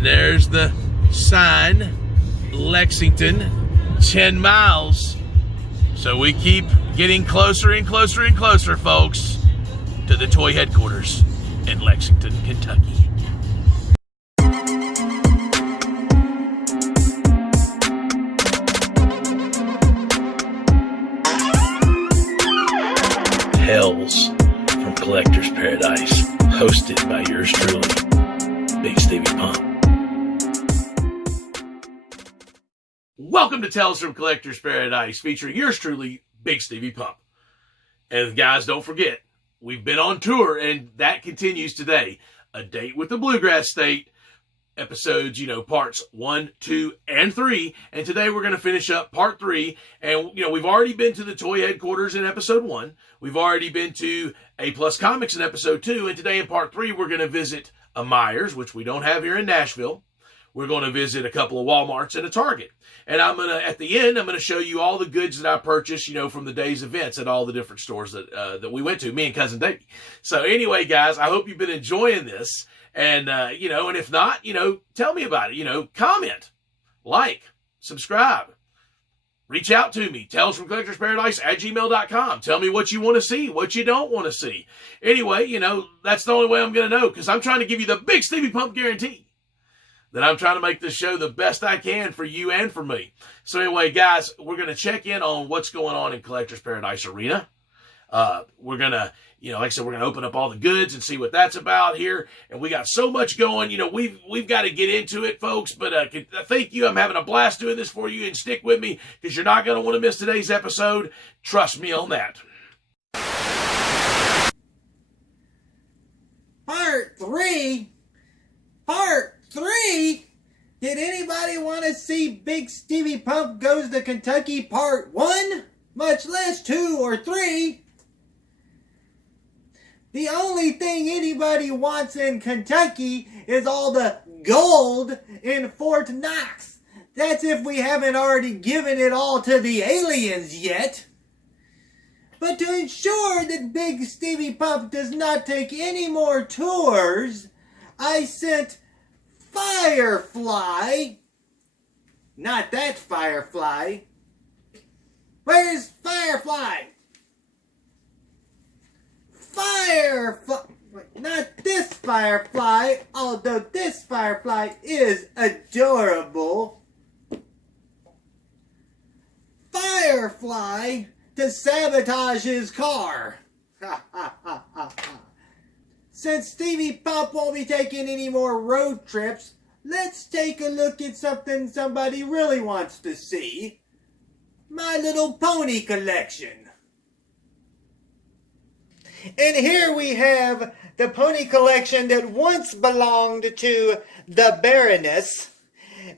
And there's the sign, Lexington, 10 miles. So we keep getting closer and closer and closer, folks, to the toy headquarters in Lexington, Kentucky. Tales from Collector's Paradise, hosted by yours truly, Bigsteviepump. Welcome to Tales from Collector's Paradise, featuring yours truly, Bigsteviepump. And guys, don't forget, we've been on tour, and that continues today. A Date with the Bluegrass State, episodes, parts 1, 2, and 3. And today we're going to finish up part 3. And, we've already been to the toy headquarters in episode 1. We've already been to A Plus Comics in episode 2. And today in part 3, we're going to visit a Meijer's, which we don't have here in Nashville. We're going to visit a couple of Walmarts and a Target. And at the end, I'm going to show you all the goods that I purchased, from the day's events at all the different stores that we went to, me and Cousin Davy. So anyway, guys, I hope you've been enjoying this. And, and if not, tell me about it, comment, like, subscribe, reach out to me, talesfromcollectorsparadise@gmail.com. Tell me what you want to see, what you don't want to see. Anyway, that's the only way I'm going to know, because I'm trying to give you the Bigsteviepump guarantee that I'm trying to make this show the best I can for you and for me. So anyway, guys, we're going to check in on what's going on in Collector's Paradise Arena. We're going to, like I said, we're going to open up all the goods and see what that's about here. And we got so much going, we've got to get into it, folks. But thank you. I'm having a blast doing this for you, and stick with me, because you're not going to want to miss today's episode. Trust me on that. Part 3? Did anybody want to see Bigsteviepump Goes to Kentucky Part 1? Much less 2 or 3. The only thing anybody wants in Kentucky is all the gold in Fort Knox. That's if we haven't already given it all to the aliens yet. But to ensure that Bigsteviepump does not take any more tours, I sent Firefly. Not that Firefly. Where's Firefly? Firefly. Not this Firefly, although this Firefly is adorable. Firefly to sabotage his car. Ha ha ha ha ha. Since Steviepump won't be taking any more road trips, let's take a look at something somebody really wants to see. My Little Pony collection. And here we have the pony collection that once belonged to the Baroness,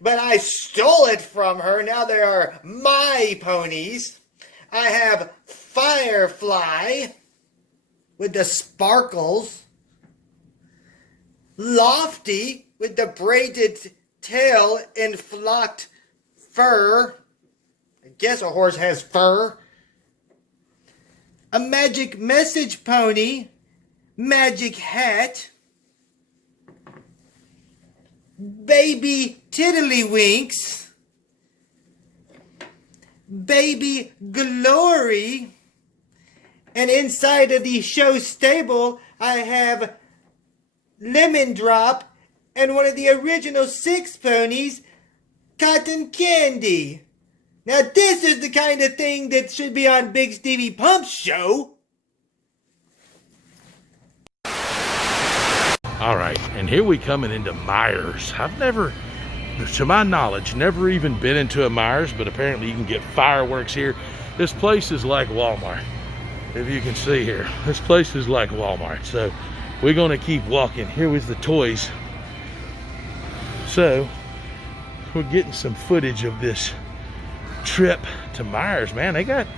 but I stole it from her. Now they are my ponies. I have Firefly with the sparkles. Lofty with the braided tail and flocked fur. I guess a horse has fur. A magic message pony. Magic hat. Baby Tiddlywinks. Baby Glory. And inside of the show stable, I have Lemon Drop, and one of the original 6 ponies, Cotton Candy. Now this is the kind of thing that should be on Bigsteviepum's show. All right, and here we coming into Meijer's. I've never, to my knowledge, never even been into a Meijer's, but apparently you can get fireworks here. This place is like Walmart, if you can see here. This place is like Walmart, so we're gonna keep walking. Here was the toys. So, we're getting some footage of this trip to Meijer's, man. They got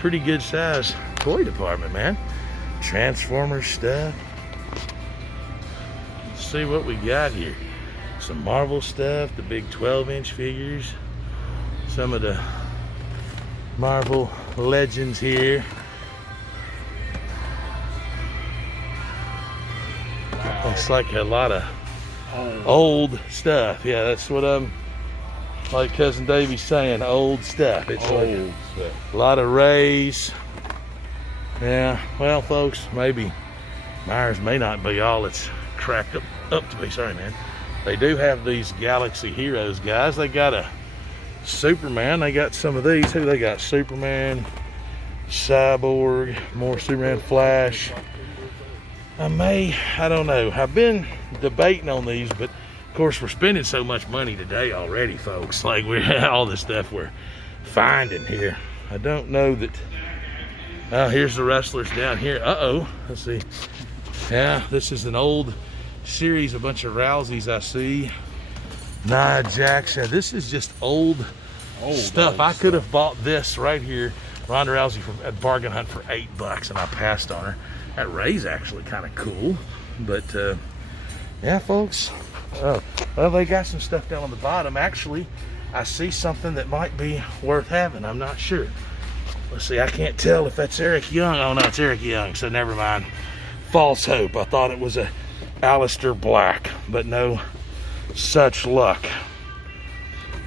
pretty good size toy department, man. Transformers stuff. Let's see what we got here. Some Marvel stuff, the big 12-inch figures. Some of the Marvel Legends here. Looks like a lot of Old stuff. Yeah, that's what I'm, like Cousin Davy's saying, old stuff. It's old stuff. A lot of rays. Yeah, well, folks, maybe Meijers may not be all it's cracked up to be. Sorry, man. They do have these Galaxy Heroes, guys. They got a Superman. They got some of these. Who they got? Superman, Cyborg, more Superman, Flash. I don't know. I've been debating on these, but of course we're spending so much money today already, folks. Like all the stuff we're finding here. I don't know that. Here's the wrestlers down here. Let's see. Yeah, this is an old series, a bunch of Rouseys I see. Nia Jax. Yeah, this is just old stuff. I could have bought this right here, Ronda Rousey, from at bargain hunt for $8, and I passed on her. That Ray's actually kind of cool, but yeah, folks. Well, they got some stuff down on the bottom. Actually, I see something that might be worth having. I'm not sure. Let's see. I can't tell if that's Eric Young. Oh no, it's Eric Young. So never mind. False hope. I thought it was a Aleister Black, but no such luck.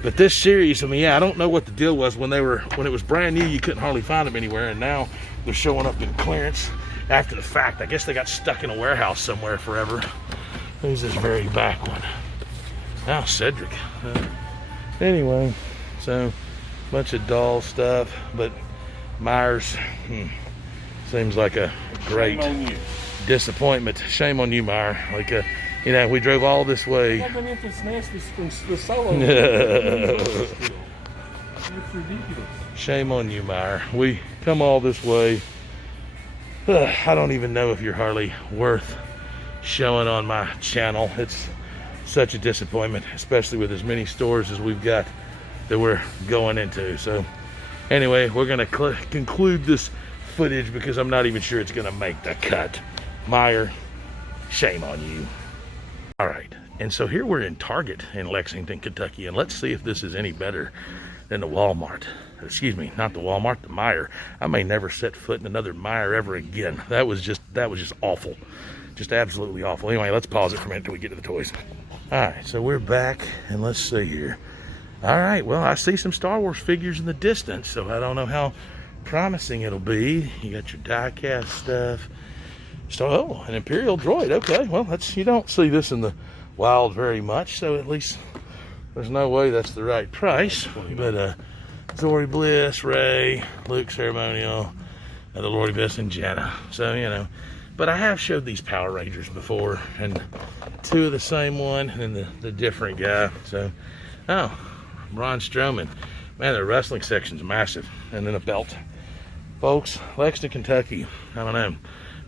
But this series, I mean, yeah, I don't know what the deal was when it was brand new. You couldn't hardly find them anywhere, and now they're showing up in clearance after the fact. I guess they got stuck in a warehouse somewhere forever. Who's this very back one? Oh, Cedric. Anyway, so bunch of doll stuff, but Meijers seems like a great disappointment. Shame on you, Meijer. Like, you know, we drove all this way. I've been in this nasty the solo. It's ridiculous. Shame on you, Meijer. We come all this way. I don't even know if you're hardly worth showing on my channel. It's such a disappointment, especially with as many stores as we've got that we're going into. So anyway, we're going to conclude this footage because I'm not even sure it's going to make the cut. Meijer, shame on you. All right, and so here we're in Target in Lexington, Kentucky, and let's see if this is any better than the Walmart. Excuse me, not the Walmart, the Meijer. I may never set foot in another Meijer ever again. That was just awful. Just absolutely awful. Anyway, let's pause it for a minute until we get to the toys. All right, so we're back, and let's see here. All right, well, I see some Star Wars figures in the distance, so I don't know how promising it'll be. You got your die-cast stuff. So, an Imperial droid. Okay, well, you don't see this in the wild very much, so at least there's no way that's the right price. But Zori Bliss, Rey, Luke Ceremonial, the Lord Bliss, and Jenna. So, you know, but I have showed these Power Rangers before, and two of the same one, and then the different guy. So, Braun Strowman. Man, the wrestling section's massive. And then a belt. Folks, Lexington, Kentucky, I don't know.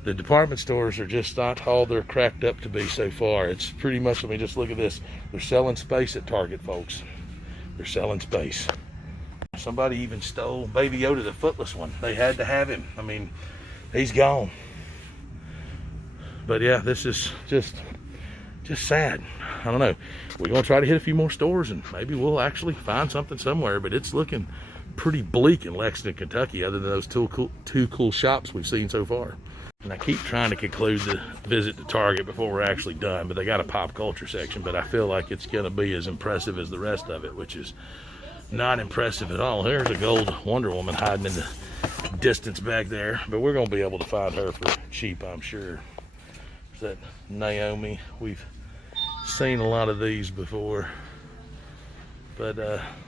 The department stores are just not all they're cracked up to be so far. It's pretty much, I mean, just look at this. They're selling space at Target, folks. They're selling space. Somebody even stole Baby Yoda, the footless one. They had to have him. I mean, he's gone. But yeah, this is just sad. I don't know. We're going to try to hit a few more stores, and maybe we'll actually find something somewhere, but it's looking pretty bleak in Lexington, Kentucky, other than those two cool shops we've seen so far. And I keep trying to conclude the visit to Target before we're actually done, but they got a pop culture section, but I feel like it's going to be as impressive as the rest of it, which is not impressive at all. There's a gold Wonder Woman hiding in the distance back there, but we're going to be able to find her for cheap, I'm sure. Is that Naomi? We've seen a lot of these before, but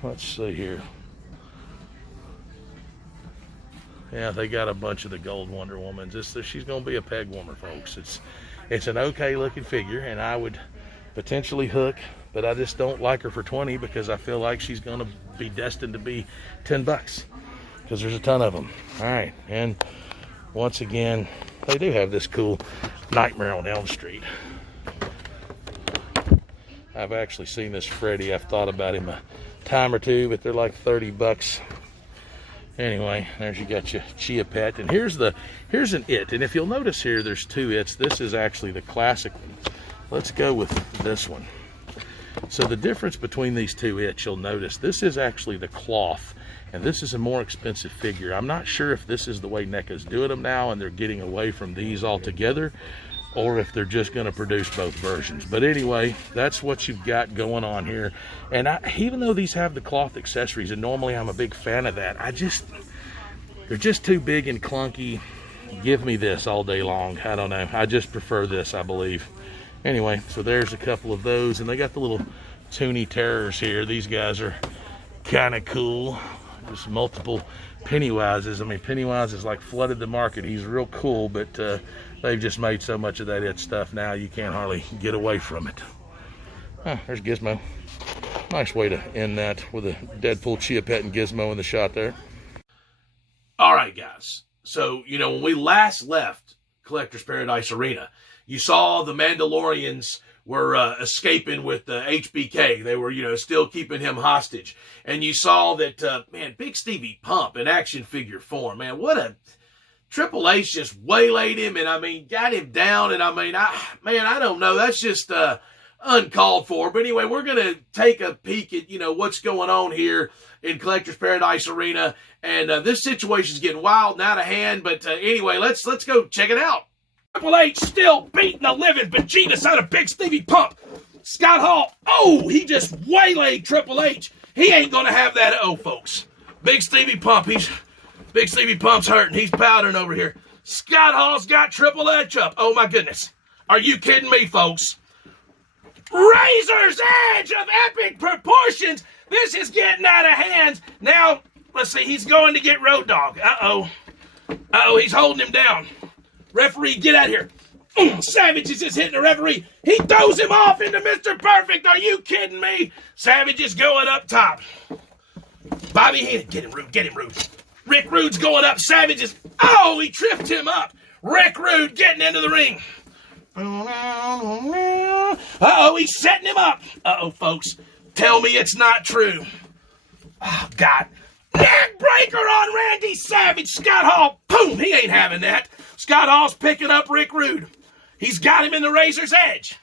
let's see here. Yeah, they got a bunch of the gold Wonder Womans. She's going to be a peg warmer, folks. It's an okay looking figure, and I would potentially hook, but I just don't like her for 20 because I feel like she's going to be destined to be $10 because there's a ton of them. All right, and once again, they do have this cool Nightmare on Elm Street. I've actually seen this Freddy. I've thought about him a time or two, but they're like $30. Anyway, there's you got your Chia Pet, and here's an It, and if you'll notice here, there's two Its. This is actually the classic one. Let's go with this one. So the difference between these two Its, you'll notice this is actually the cloth, and this is a more expensive figure. I'm not sure if this is the way NECA's doing them now, and they're getting away from these altogether, or if they're just going to produce both versions. But anyway, that's what you've got going on here. And even though these have the cloth accessories, and normally I'm a big fan of that, they're just too big and clunky. Give me this all day long. I don't know. I just prefer this, I believe. Anyway, so there's a couple of those, and they got the little Toonie Terrors here. These guys are kind of cool. Just multiple Pennywises. I mean, Pennywise has like flooded the market. He's real cool, but they've just made so much of that stuff now you can't hardly get away from it. There's Gizmo. Nice way to end that with a Deadpool Chia Pet and Gizmo in the shot there. All right, guys. So, you know, when we last left Collector's Paradise Arena, you saw the Mandalorians were escaping with HBK. They were, you know, still keeping him hostage. And you saw that, man, Bigsteviepump in action figure form. Man, what a... Triple H just waylaid him and, I mean, got him down. And, I mean, I don't know. That's just uncalled for. But anyway, we're going to take a peek at, you know, what's going on here in Collector's Paradise Arena. And this situation's getting wild and out of hand. But anyway, let's go check it out. Triple H still beating the living bejesus out of Bigsteviepump. Scott Hall, oh, he just waylaid Triple H. He ain't going to have that, folks. Bigsteviepump, Bigsteviepump's hurting. He's powdering over here. Scott Hall's got Triple H up. Oh, my goodness. Are you kidding me, folks? Razor's Edge of epic proportions. This is getting out of hand. Now, let's see. He's going to get Road Dogg. Uh-oh. Uh-oh, he's holding him down. Referee, get out of here. Savage is just hitting the referee. He throws him off into Mr. Perfect. Are you kidding me? Savage is going up top. Bobby Heenan, get him, Rude. Get him, Rude. Rick Rude's going up. Savage is... Oh, he tripped him up. Rick Rude getting into the ring. Uh-oh, he's setting him up. Uh-oh, folks. Tell me it's not true. Oh, God. Neck breaker on Randy Savage. Scott Hall. Boom. He ain't having that. Scott Hall's picking up Rick Rude. He's got him in the Razor's Edge.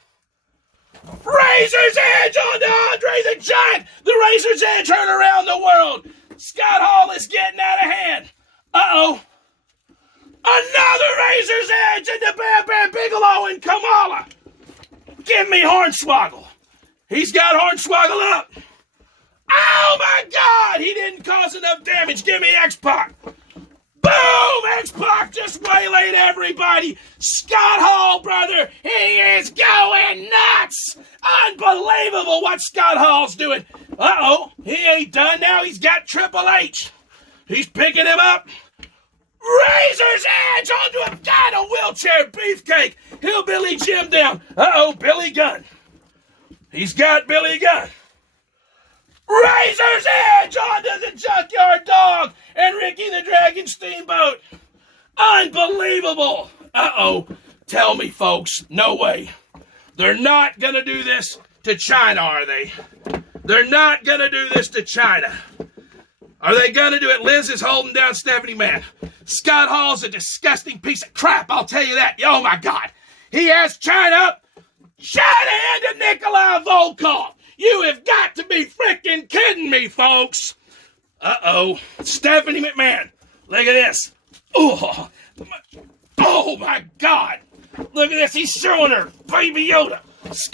Razor's Edge on Andre the Giant. The Razor's Edge heard around the world. Scott Hall is getting out of hand. Uh-oh. Another Razor's Edge into Bam Bam Bigelow and Kamala. Give me Hornswoggle. He's got Hornswoggle up. Oh, my God. He didn't cause enough damage. Give me X-Pac. Boom! X-Pac just waylaid everybody. Scott Hall, brother, he is going nuts. Unbelievable what Scott Hall's doing. Uh-oh, he ain't done now. He's got Triple H. He's picking him up. Razor's Edge onto him. Got a wheelchair beefcake. Hillbilly Jim down. Uh-oh, Billy Gunn. He's got Billy Gunn. Razor's Edge onto the Junkyard Dog and Ricky the Dragon Steamboat. Unbelievable. Uh-oh. Tell me, folks, no way. They're not going to do this to China, are they? They're not going to do this to China. Are they going to do it? Liz is holding down Stephanie Man. Scott Hall's a disgusting piece of crap, I'll tell you that. Oh, my God. He has China up. China into Nikolai Volkov. You have got to be freaking kidding me, folks. Uh-oh. Stephanie McMahon. Look at this. Oh, my God. Look at this. He's showing her Baby Yoda.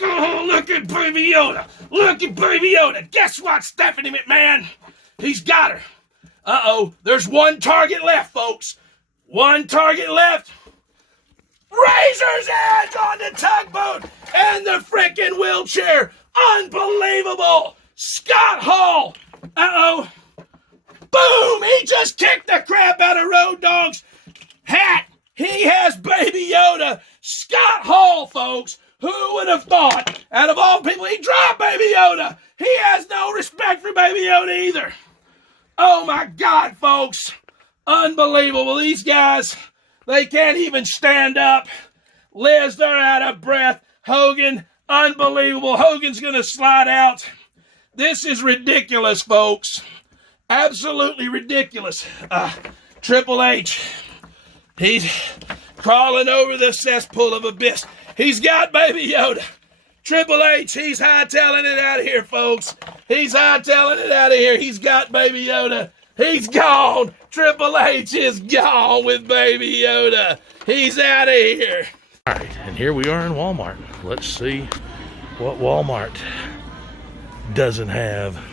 Oh, look at Baby Yoda. Look at Baby Yoda. Guess what, Stephanie McMahon? He's got her. Uh-oh. There's one target left, folks. One target left. Razor's Edge on the tugboat and the freaking wheelchair. Unbelievable. Scott Hall. Uh-oh. Boom. He just kicked the crap out of Road Dogg's hat. He has Baby Yoda. Scott Hall, folks. Who would have thought, out of all people, he dropped Baby Yoda. He has no respect for Baby Yoda either. Oh, my God, folks. Unbelievable. These guys, they can't even stand up. Liz, they're out of breath. Hogan, unbelievable. Hogan's going to slide out. This is ridiculous, folks. Absolutely ridiculous. Triple H, he's crawling over the cesspool of abyss. He's got Baby Yoda. Triple H, he's hightailing it out of here, folks. He's hightailing it out of here. He's got Baby Yoda. He's gone. Triple H is gone with Baby Yoda. He's out of here. All right, and here we are in Walmart. Let's see what Walmart doesn't have.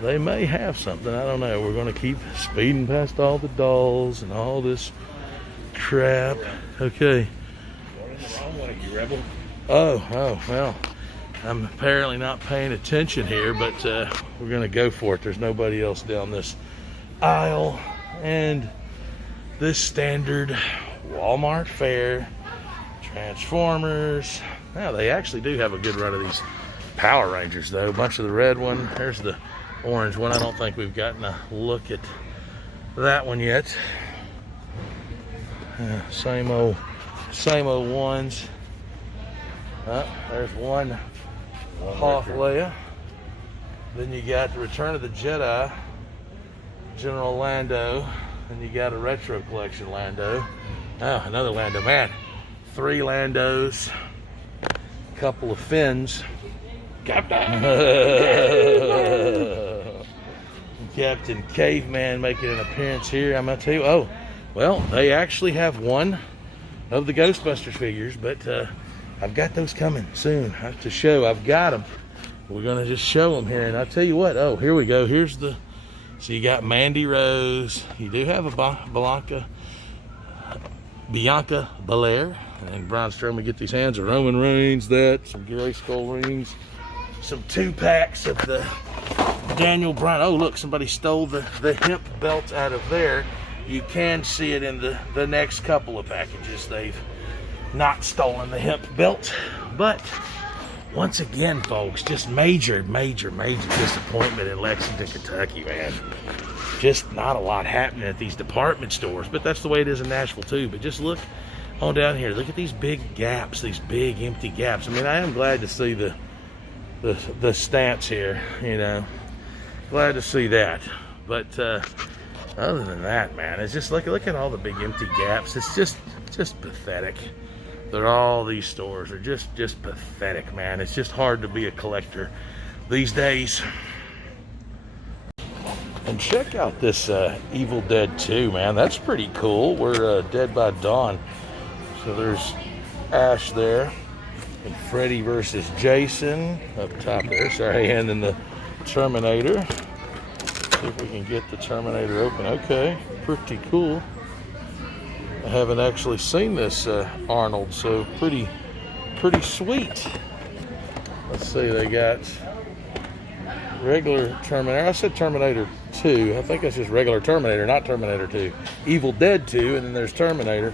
They may have something, I don't know. We're gonna keep speeding past all the dolls and all this crap. Okay. Oh, well, I'm apparently not paying attention here, but we're gonna go for it. There's nobody else down this aisle. And this standard Walmart fare, Transformers. Now, they actually do have a good run of these Power Rangers, though. A bunch of the red one. There's the orange one. I don't think we've gotten a look at that one yet. Same old ones. There's one Hoth Leia. Then you got the Return of the Jedi, General Lando. Then you got a Retro Collection Lando. Oh, another Lando. Man, 3 Landos, a couple of Finns. Captain Caveman making an appearance here. I'm going to tell you, oh, well, they actually have one of the Ghostbusters figures, but I've got those coming soon to show. I've got them. We're going to just show them here. And I'll tell you what, oh, here we go. Here's the, so you got Mandy Rose. You do have a Bianca Belair. And Braun Strowman get these hands of Roman Reigns, some Gary Skull rings, some 2-packs of the Daniel Bryan. Oh, look, somebody stole the hip belt out of there. You can see it in the next couple of packages. They've not stolen the hip belt. But once again, folks, just major disappointment in Lexington, Kentucky, man. Just not a lot happening at these department stores. But that's the way it is in Nashville, too. But just look on down here. Look at these big gaps, these big empty gaps. I mean, I am glad to see the stats here, you know. Glad to see that. But other than that, man, it's just look at all the big empty gaps. It's just pathetic. They're all these stores are just pathetic, man. It's just hard to be a collector these days. And check out this Evil Dead 2, man. That's pretty cool. We're Dead by Dawn. So there's Ash there. And Freddy versus Jason up top there. Sorry, and then the Terminator. See if we can get the Terminator open. Okay, pretty cool. I haven't actually seen this Arnold, so pretty sweet. Let's see, they got regular Terminator. I said Terminator 2. I think that's just regular Terminator, not Terminator 2. Evil Dead 2, and then there's Terminator.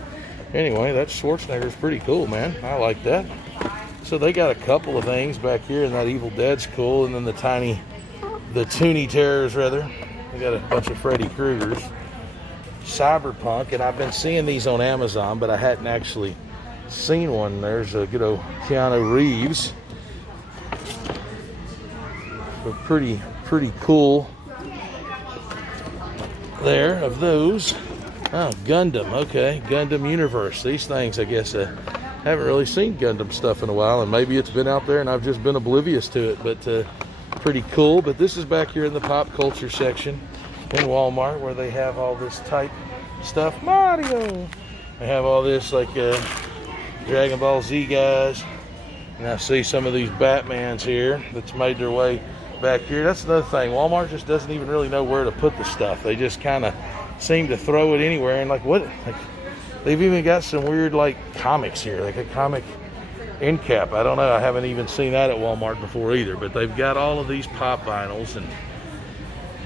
Anyway, that Schwarzenegger's pretty cool, man. I like that. So they got a couple of things back here, and that Evil Dead's cool, and then the Toonie Terrors, rather. They got a bunch of Freddy Kruegers. Cyberpunk, and I've been seeing these on Amazon, but I hadn't actually seen one. There's a good old Keanu Reeves. So pretty cool there of those. Oh, Gundam, okay, Gundam Universe. These things, I guess, haven't really seen Gundam stuff in a while, and maybe it's been out there and I've just been oblivious to it, but pretty cool. But this is back here in the pop culture section in Walmart, where they have all this type stuff. Mario! They have all this, like, Dragon Ball Z guys. And I see some of these Batmans here that's made their way back here. That's another thing. Walmart just doesn't even really know where to put the stuff. They just kind of seem to throw it anywhere. And, like, what? Like, they've even got some weird, like, comics here. Like a comic end cap. I don't know. I haven't even seen that at Walmart before either. But they've got all of these pop vinyls. And,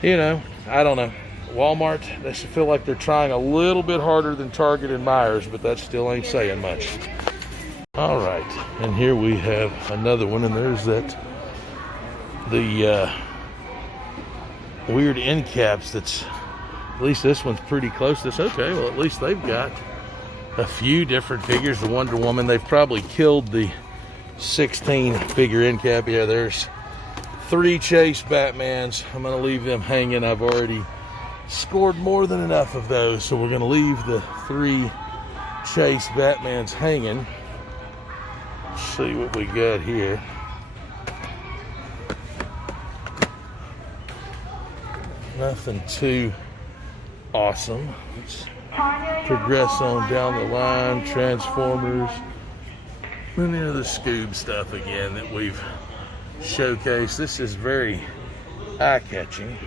you know, I don't know. Walmart, they feel like they're trying a little bit harder than Target and Meijer's, but that still ain't saying much. All right, and here we have another one, and there's the weird end caps. That's, at least this one's pretty close to this. Okay, well, at least they've got a few different figures. The Wonder Woman, they've probably killed the 16 figure end cap. Yeah, there's 3 Chase Batmans. I'm gonna leave them hanging. I've already scored more than enough of those, so we're gonna leave the 3 Chase Batmans hanging. Let's see what we got here. Nothing too awesome. progress on down the line. Transformers. Many of the Scoob stuff again that we've showcased. This is very eye-catching.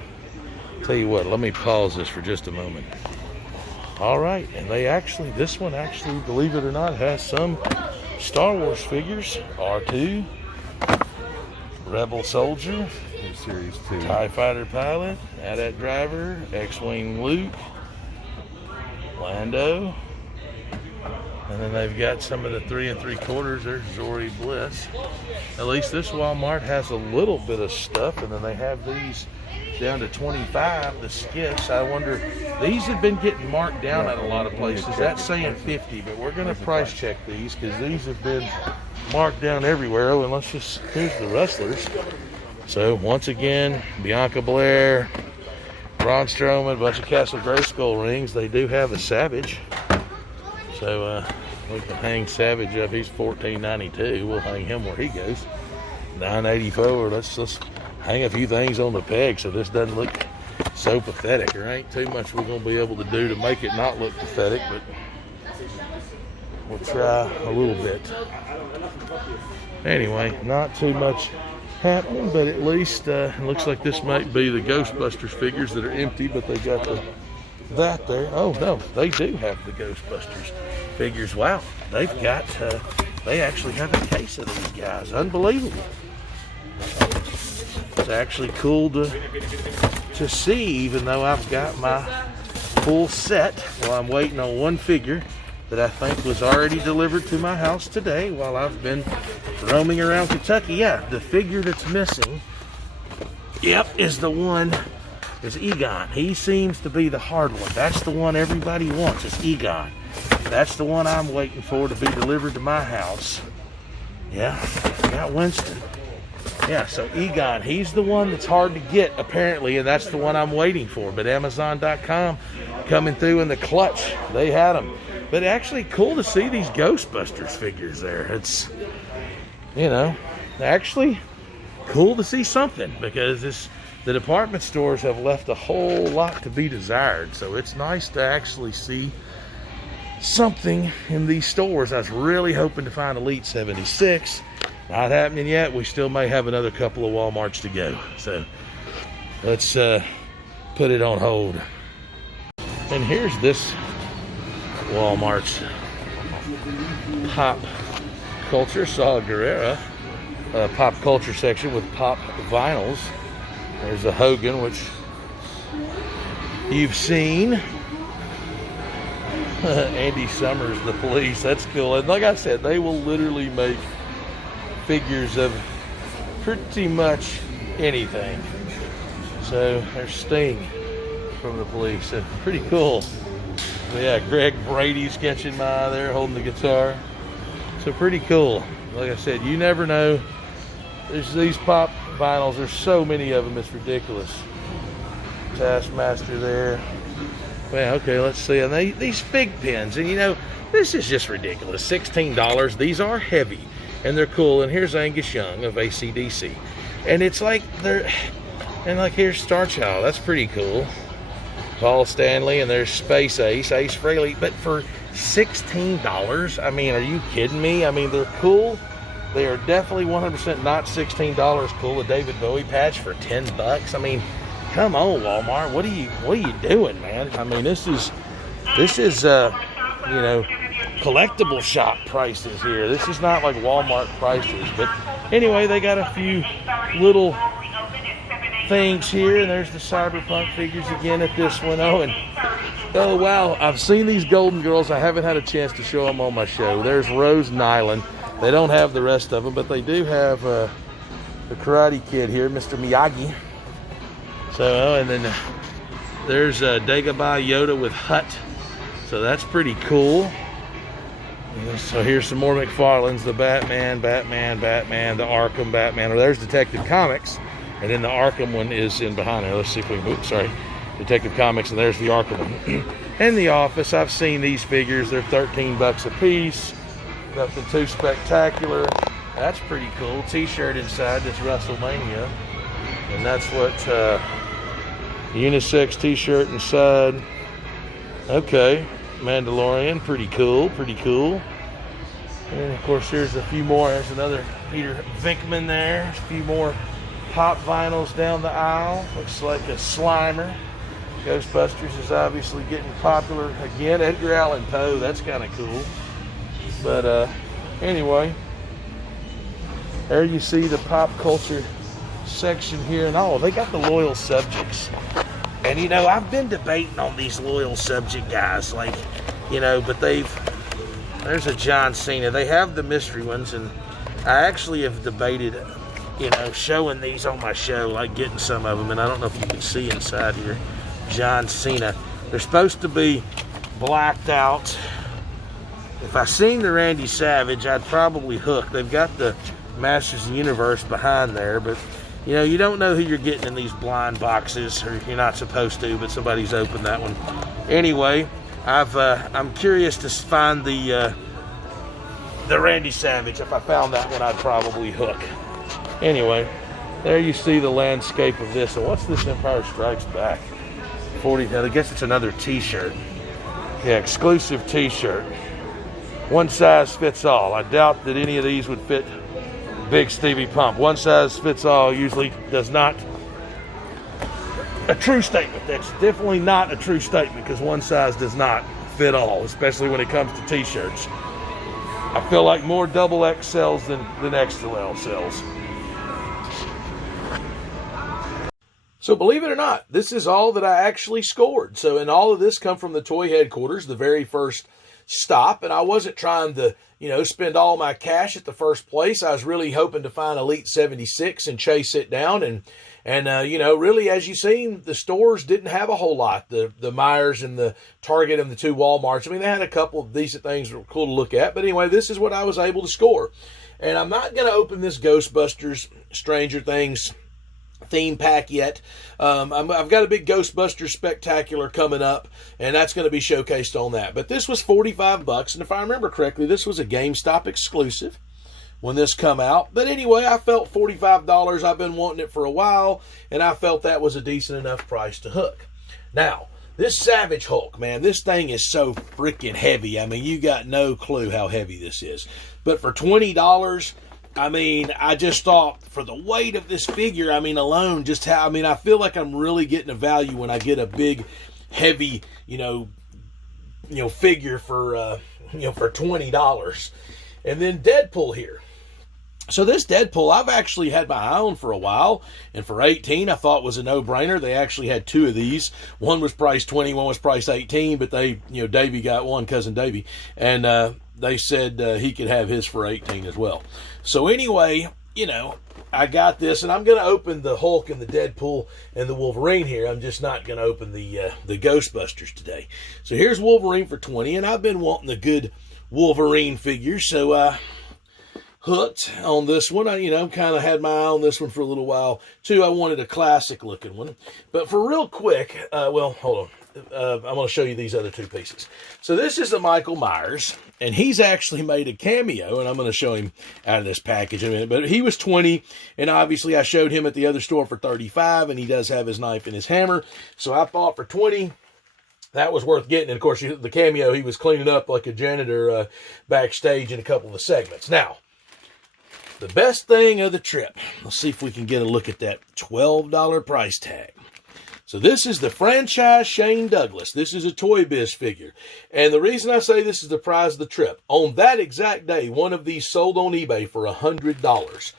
Tell you what, let me pause this for just a moment. All right, and this one actually, believe it or not, has some Star Wars figures. R2, Rebel Soldier, Series 2. TIE Fighter Pilot, AT-AT Driver, X-Wing Luke, Lando, and then they've got some of the 3 3/4. There's Zori Bliss. At least this Walmart has a little bit of stuff, and then they have these down to 25, the skiffs. I wonder, these have been getting marked down at a lot of places. That's saying 50, but we're going to price check these because these have been marked down everywhere. Oh, and here's the wrestlers. So once again, Bianca Belair, Braun Strowman, a bunch of Castle Grayskull rings. They do have a Savage. So we can hang Savage up. He's $14.92. We'll hang him where he goes. $9.84. Let's hang a few things on the peg so this doesn't look so pathetic. There ain't too much we're going to be able to do to make it not look pathetic, but we'll try a little bit. Anyway, not too much happening, but at least it looks like this might be the Ghostbusters figures that are empty, but they got that there. Oh no, they do have the Ghostbusters figures. Wow, they actually have a case of these guys. Unbelievable. It's actually cool to see, even though I've got my full set. Well, I'm waiting on one figure that I think was already delivered to my house today while I've been roaming around Kentucky. Yeah, the figure that's missing, yep, is Egon. He seems to be the hard one. That's the one everybody wants, is Egon. That's the one I'm waiting for to be delivered to my house. Yeah, got Winston. Yeah, so Egon, he's the one that's hard to get, apparently, and that's the one I'm waiting for. But Amazon.com coming through in the clutch. They had them. But actually cool to see these Ghostbusters figures there. It's, actually cool to see something, because the department stores have left a whole lot to be desired. So it's nice to actually see something in these stores. I was really hoping to find Elite 76. Not happening yet. We still may have another couple of Walmarts to go. So let's put it on hold. And here's this Walmart's pop culture. Saw Guerrera pop culture section with pop vinyls. There's a Hogan, which you've seen. Andy Summers, the Police. That's cool. And like I said, they will literally make figures of pretty much anything. So there's Sting from the Police. So pretty cool. But yeah, Greg Brady's catching my eye there, holding the guitar. So pretty cool. Like I said, you never know. There's these pop vinyls. There's so many of them. It's ridiculous. Taskmaster there. Well, okay, let's see. And these fig pins, and this is just ridiculous. $16. These are heavy, and they're cool. And here's Angus Young of AC/DC, and it's like here's Star Child. That's pretty cool. Paul Stanley, and there's Space Ace, Ace Frehley. But for $16, I mean, are you kidding me? I mean, they're cool. They are definitely 100% not $16 cool. A David Bowie patch for $10. I mean, come on, Walmart. What are you doing, man? I mean, this is collectible shop prices here. This is not like Walmart prices. But anyway, they got a few little things here, and there's the Cyberpunk figures again at this one. Oh wow, I've seen these Golden Girls. I haven't had a chance to show them on my show. There's Rose Nyland. They don't have the rest of them, but they do have the Karate Kid here, Mr. Miyagi. So, and then there's Dagobah Yoda with Hut. So that's pretty cool. So here's some more McFarlane's, the Batman, the Arkham Batman. Or there's Detective Comics. And then the Arkham one is in behind there. Let's see if we can, Detective Comics, and there's the Arkham one. And The Office, I've seen these figures. They're $13 a piece. Nothing too spectacular. That's pretty cool. T-shirt inside, this WrestleMania. And that's what, unisex T-shirt inside. Okay. Mandalorian. Pretty cool, pretty cool. And of course, there's a few more. There's another Peter Venkman there. A few more pop vinyls down the aisle. Looks like a Slimer. Ghostbusters is obviously getting popular again. Edgar Allan Poe, that's kind of cool. But anyway, there you see the pop culture section here. And oh, they got the loyal subjects. And you know, I've been debating on these loyal subject guys, like, you know, but there's a John Cena. They have the mystery ones, and I actually have debated, you know, showing these on my show, like getting some of them, and I don't know if you can see inside here. John Cena. They're supposed to be blacked out. If I seen the Randy Savage, I'd probably hook. They've got the Masters of the Universe behind there, but you know, you don't know who you're getting in these blind boxes, or you're not supposed to, but somebody's opened that one. Anyway, I'm curious to find the Randy Savage. If I found that one, I'd probably hook. Anyway, there you see the landscape of this. And what's this Empire Strikes Back? 40, I guess it's another t-shirt. Yeah, exclusive t-shirt. One size fits all. I doubt that any of these would fit Bigsteviepump. One size fits all usually does not. A true statement. That's definitely not a true statement, because one size does not fit all, especially when it comes to t-shirts. I feel like more double X sells than XL sells. So believe it or not, this is all that I actually scored. So, and all of this come from the toy headquarters, the very first stop. And I wasn't trying to, you know, spend all my cash at the first place. I was really hoping to find Elite 76 and chase it down. And you know, really, as you've seen, the stores didn't have a whole lot. The Meijers and the Target and the 2 Walmarts, I mean, they had a couple of decent things that were cool to look at. But anyway, this is what I was able to score. And I'm not going to open this Ghostbusters Stranger Things theme pack yet. I've got a big Ghostbusters Spectacular coming up, and that's going to be showcased on that. But this was $45, and if I remember correctly, this was a GameStop exclusive when this come out. But anyway, I felt $45. I've been wanting it for a while, and I felt that was a decent enough price to hook. Now, this Savage Hulk, man, this thing is so freaking heavy. I mean, you got no clue how heavy this is. But for $20, I mean, I just thought for the weight of this figure, I mean, alone, just how, I mean, I feel like I'm really getting a value when I get a big, heavy, you know, figure for, for $20. And then Deadpool here. So this Deadpool, I've actually had my eye on for a while, and for $18, I thought was a no-brainer. They actually had 2 of these. One was priced $20, one was priced $18, but they, you know, Davy got one, cousin Davy, and they said he could have his for $18 as well. So anyway, you know, I got this, and I'm going to open the Hulk and the Deadpool and the Wolverine here. I'm just not going to open the Ghostbusters today. So here's Wolverine for $20, and I've been wanting a good Wolverine figure, so hooked on this one. I, you know, kind of had my eye on this one for a little while too. I wanted a classic looking one, but for real quick, well, hold on. I'm going to show you these other 2 pieces. So this is the Michael Myers, and he's actually made a cameo, and I'm going to show him out of this package in a minute. But he was $20, and obviously I showed him at the other store for $35, and he does have his knife and his hammer. So I thought for $20, that was worth getting. And of course, the cameo, he was cleaning up like a janitor backstage in a couple of the segments. Now, the best thing of the trip, let's see if we can get a look at that $12 price tag. So this is the franchise Shane Douglas. This is a Toy Biz figure. And the reason I say this is the prize of the trip, on that exact day, one of these sold on eBay for $100.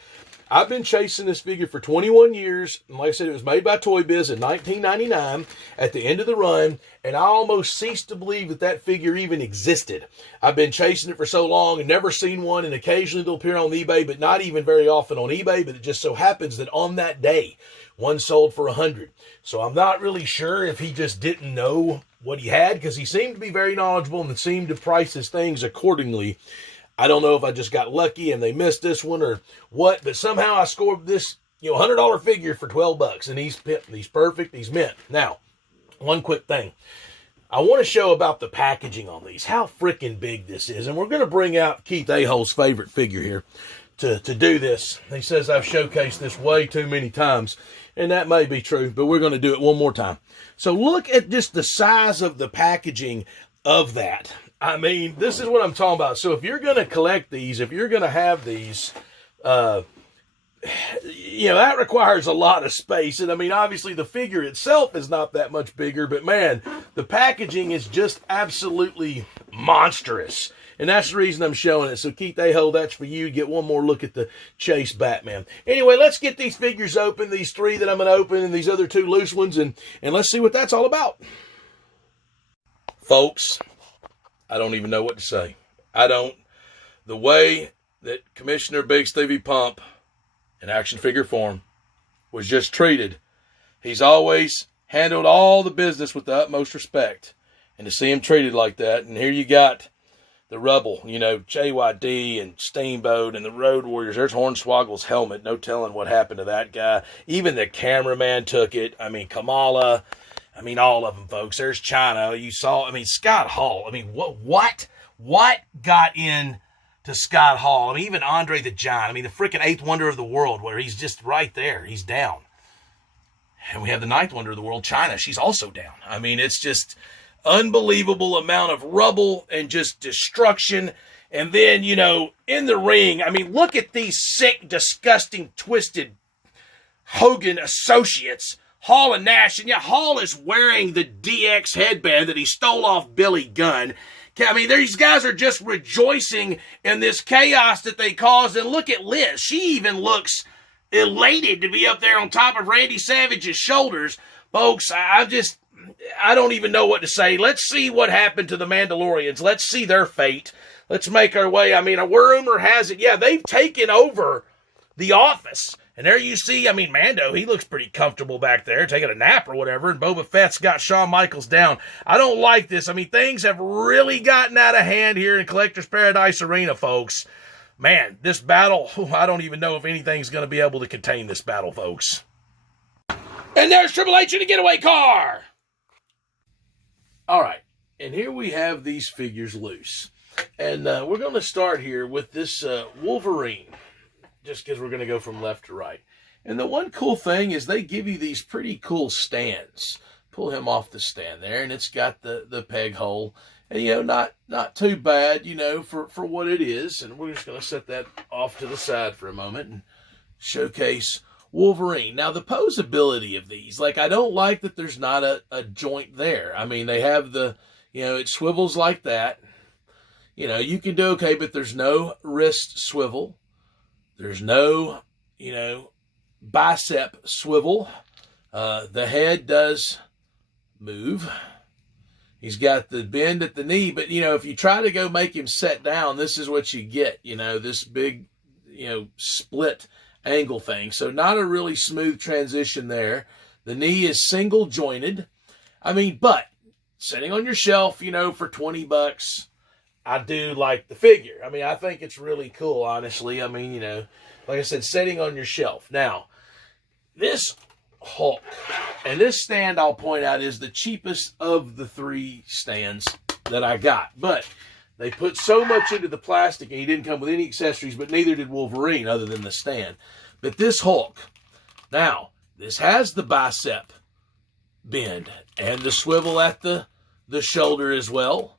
I've been chasing this figure for 21 years. And like I said, it was made by Toy Biz in 1999 at the end of the run. And I almost ceased to believe that that figure even existed. I've been chasing it for so long and never seen one. And occasionally they'll appear on eBay, but not even very often on eBay. But it just so happens that on that day, one sold for $100. So I'm not really sure if he just didn't know what he had, because he seemed to be very knowledgeable and seemed to price his things accordingly. I don't know if I just got lucky and they missed this one or what, but somehow I scored this, you know, $100 figure for $12, and he's perfect, he's mint. Now, one quick thing. I want to show about the packaging on these, how freaking big this is. And we're going to bring out Keith Ahol's favorite figure here to do this. He says I've showcased this way too many times, and that may be true, but we're going to do it one more time. So look at just the size of the packaging of that. I mean, this is what I'm talking about. So if you're going to collect these, if you're going to have these, that requires a lot of space. And I mean, obviously the figure itself is not that much bigger, but man, the packaging is just absolutely monstrous. And that's the reason I'm showing it. So Keith Aho, that's for you. Get one more look at the Chase Batman. Anyway, let's get these figures open, these 3 that I'm going to open and these other 2 loose ones, and let's see what that's all about. Folks, I don't even know what to say. The way that Commissioner Bigsteviepump in action figure form was just treated, he's always handled all the business with the utmost respect. And to see him treated like that, and here you got the rubble, JYD and Steamboat and the Road Warriors. There's Hornswoggle's helmet. No telling what happened to that guy. Even the cameraman took it. I mean, Kamala. I mean, all of them, folks. There's China. You saw, Scott Hall. What got in to Scott Hall? even Andre the Giant. The freaking 8th wonder of the world, where he's just right there. He's down. And we have the 9th wonder of the world, China. She's also down. It's just unbelievable amount of rubble and just destruction. And then, in the ring, look at these sick, disgusting, twisted Hogan associates, Hall and Nash. And Hall is wearing the DX headband that he stole off Billy Gunn. These guys are just rejoicing in this chaos that they caused. And look at Liz. She even looks elated to be up there on top of Randy Savage's shoulders. Folks, I don't even know what to say. Let's see what happened to the Mandalorians. Let's see their fate. Let's make our way. A rumor has it, they've taken over the office. And there you see, Mando, he looks pretty comfortable back there, taking a nap or whatever, and Boba Fett's got Shawn Michaels down. I don't like this. Things have really gotten out of hand here in Collector's Paradise Arena, folks. Man, this battle, I don't even know if anything's going to be able to contain this battle, folks. And there's Triple H in a getaway car! All right, and here we have these figures loose. And we're going to start here with this Wolverine, just because we're going to go from left to right. And the one cool thing is they give you these pretty cool stands. Pull him off the stand there, and it's got the peg hole. And, not too bad, for what it is. And we're just going to set that off to the side for a moment and showcase Wolverine. Now, the posability of these, I don't like that there's not a joint there. They have it swivels like that. You can do okay, but there's no wrist swivel. There's no, bicep swivel. The head does move. He's got the bend at the knee, but, if you try to go make him set down, this is what you get, this big, split angle thing. So not a really smooth transition there. The knee is single jointed. But sitting on your shelf, for $20, I do like the figure. I think it's really cool, honestly. Like I said, sitting on your shelf. Now, this Hulk, and this stand, I'll point out, is the cheapest of the 3 stands that I got. But they put so much into the plastic, and he didn't come with any accessories, but neither did Wolverine other than the stand. But this Hulk, now, this has the bicep bend and the swivel at the shoulder as well.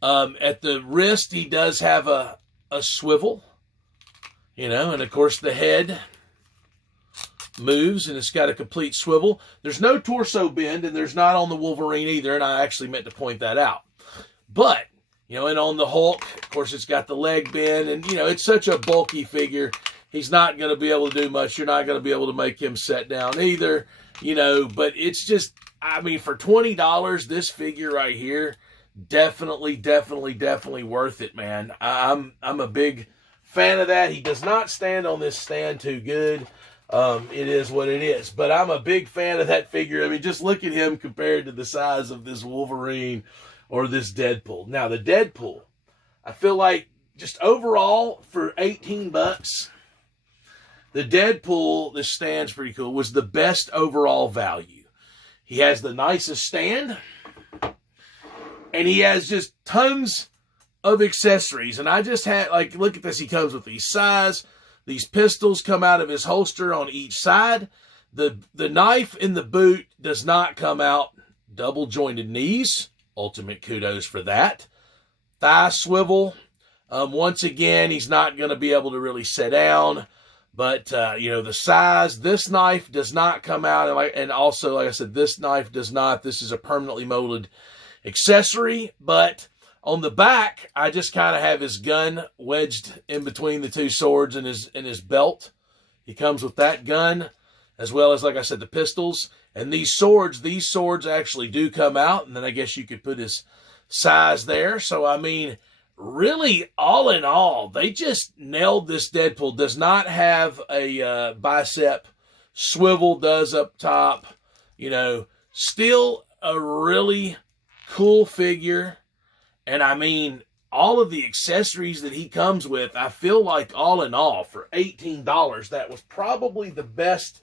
At the wrist, he does have a swivel, and of course the head moves, and it's got a complete swivel. There's no torso bend, and there's not on the Wolverine either, and I actually meant to point that out. But, and on the Hulk, of course, it's got the leg bend, and, it's such a bulky figure. He's not going to be able to do much. You're not going to be able to make him set down either, but it's just, for $20, this figure right here, definitely worth it, man. I'm a big fan of that. He does not stand on this stand too good. It is what it is. But I'm a big fan of that figure. Just look at him compared to the size of this Wolverine or this Deadpool. Now, the Deadpool, I feel like just overall for $18, the Deadpool, this stand's pretty cool, was the best overall value. He has the nicest stand, and he has just tons of accessories. And I just had, look at this. He comes with these size. These pistols come out of his holster on each side. The knife in the boot does not come out. Double jointed knees Ultimate kudos for that. Thigh swivel. Once again, he's not going to be able to really sit down. But, you know, the size, this knife does not come out. And also, like I said, this knife does not. This is a permanently molded accessory. But on the back, I just kind of have his gun wedged in between the two swords in his belt. He comes with that gun, as well as, like I said, the pistols. And these swords actually do come out. And then I guess you could put his size there. So, I mean, really, all in all, they just nailed this Deadpool. Does not have a bicep. Swivel does up top. You know, still a really cool figure. And, I mean, all of the accessories that he comes with, I feel like all in all, for $18, that was probably the best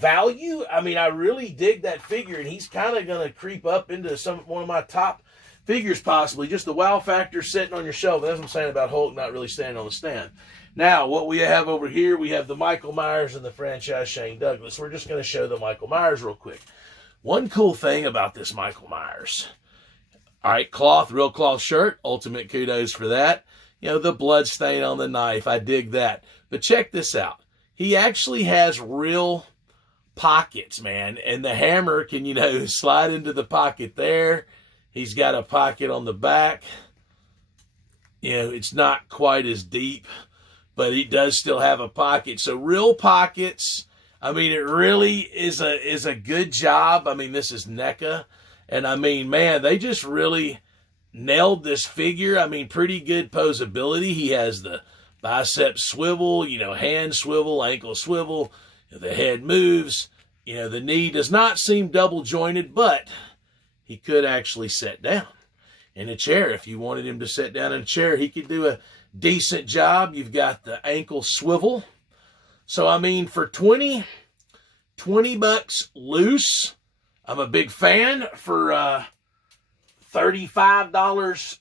value. I mean, I really dig that figure, and he's kind of going to creep up into one of my top figures possibly. Just the wow factor sitting on your shelf. That's what I'm saying about Hulk not really standing on the stand. Now, what we have over here, we have the Michael Myers and the franchise Shane Douglas. We're just going to show the Michael Myers real quick. One cool thing about this Michael Myers. All right, cloth, real cloth shirt. Ultimate kudos for that. You know, the blood stain on the knife. I dig that. But check this out. He actually has real pockets, man. And the hammer can, you know, slide into the pocket there. He's got a pocket on the back. You know, it's not quite as deep, but he does still have a pocket. So real pockets. I mean, it really is a good job. I mean, this is NECA. And I mean, man, they just really nailed this figure. I mean, pretty good posability. He has the bicep swivel, you know, hand swivel, ankle swivel. The head moves. You know, the knee does not seem double jointed, but he could actually sit down in a chair. If you wanted him to sit down in a chair, he could do a decent job. You've got the ankle swivel. So, I mean, for $20 loose, I'm a big fan. For $35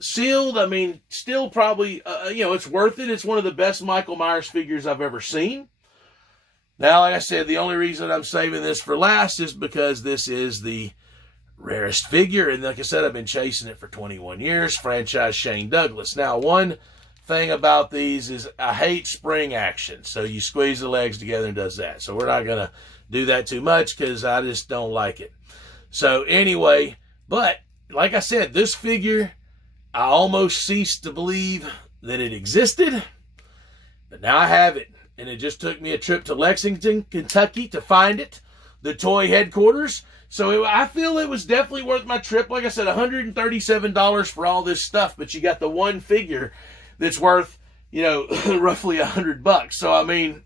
sealed, I mean, still probably, you know, it's worth it. It's one of the best Michael Myers figures I've ever seen. Now, like I said, the only reason I'm saving this for last is because this is the rarest figure. And like I said, I've been chasing it for 21 years. Franchise Shane Douglas. Now, one thing about these is I hate spring action. So you squeeze the legs together and does that. So we're not going to do that too much because I just don't like it. So anyway, but like I said, this figure, I almost ceased to believe that it existed. But now I have it. And it just took me a trip to Lexington, Kentucky to find it, the toy headquarters. So I feel it was definitely worth my trip. Like I said, $137 for all this stuff, but you got the one figure that's worth, you know, roughly $100. So, I mean,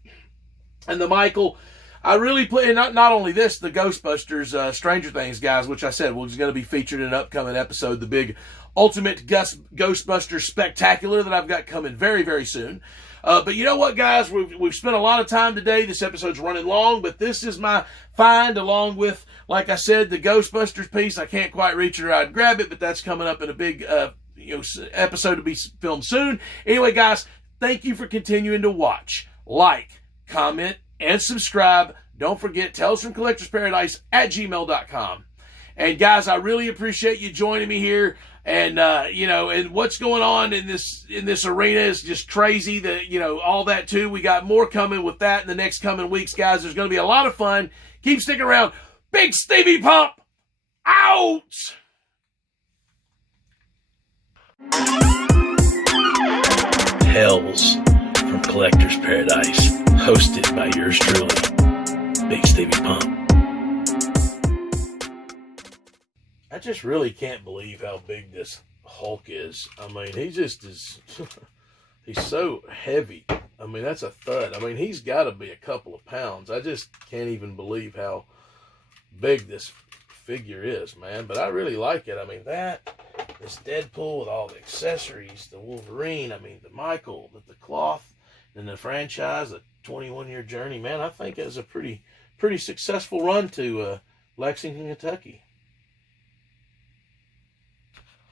and the Michael, I really play, not only this, the Ghostbusters, Stranger Things guys, which I said was going to be featured in an upcoming episode, the big Ultimate Ghostbusters Spectacular that I've got coming very, very soon. But you know what, guys? We've spent a lot of time today. This episode's running long, but this is my find along with, like I said, the Ghostbusters piece. I can't quite reach it or I'd grab it, but that's coming up in a big episode to be filmed soon. Anyway, guys, thank you for continuing to watch. Like, comment, and subscribe. Don't forget, talesfromcollectorsparadise@gmail.com. And guys, I really appreciate you joining me here. And, you know, and what's going on in this arena is just crazy. You know, all that too. We got more coming with that in the next coming weeks, guys. There's going to be a lot of fun. Keep sticking around. Bigsteviepump out! Tales from Collector's Paradise, hosted by yours truly, Bigsteviepump. I just really can't believe how big this Hulk is. I mean, he just is, he's so heavy. I mean, that's a thud. I mean, he's got to be a couple of pounds. I just can't even believe how big this figure is, man. But I really like it. I mean, this Deadpool with all the accessories, the Wolverine, I mean, the Michael, the cloth, and the franchise, the 21-year journey, man, I think it's a pretty successful run to Lexington, Kentucky.